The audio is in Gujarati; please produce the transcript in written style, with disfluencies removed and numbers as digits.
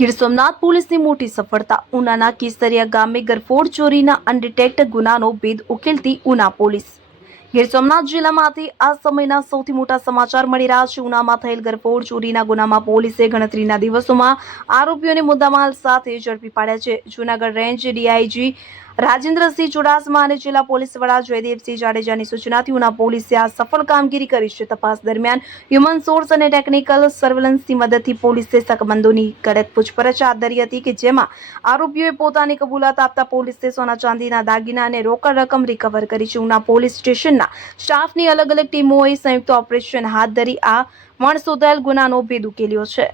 ગીર સોમનાથ પોલીસની મોટી સફળતા। ઉનાના કેસરિયા ગામે ગરફોડ ચોરીના અનડિટેક્ટ ગુનાનો ભેદ ઉકેલતી ઉના પોલીસ। ગીર સોમનાથ જિલ્લામાંથી આ સમયના સૌથી મોટા સમાચાર મળી રહ્યા છે। ઉનામાં થયેલ ગરફોડ ચોરીના ગુનામાં પોલીસે ગણતરીના દિવસોમાં આરોપીઓને મુદ્દામાલ સાથે ઝડપી પાડ્યા છે। જૂનાગઢ રેન્જ ડીઆઈજી રાજેન્દ્રસિંહ ચુડાસમા અને જિલ્લા પોલીસ વડા જયદેવસિંહ જાડેજાની સૂચનાથી ઉના પોલીસે આ સફળ કામગીરી કરી છે। તપાસ દરમિયાન હ્યુમન સોર્સ અને ટેકનિકલ સર્વેલન્સની મદદથી પોલીસે શકમંદોની કડક પૂછપરછ હાથ ધરી હતી કે જેમાં આરોપીઓએ પોતાની કબૂલાત આપતા પોલીસે સોના ચાંદીના દાગીના અને રોકડ રકમ રિકવર કરી છે। ઉના પોલીસ સ્ટેશનના સ્ટાફની અલગ અલગ ટીમોએ સંયુક્ત ઓપરેશન હાથ ધરી આ વણશોધાયેલ ગુનાનો ભેદ ઉકેલ્યો છે।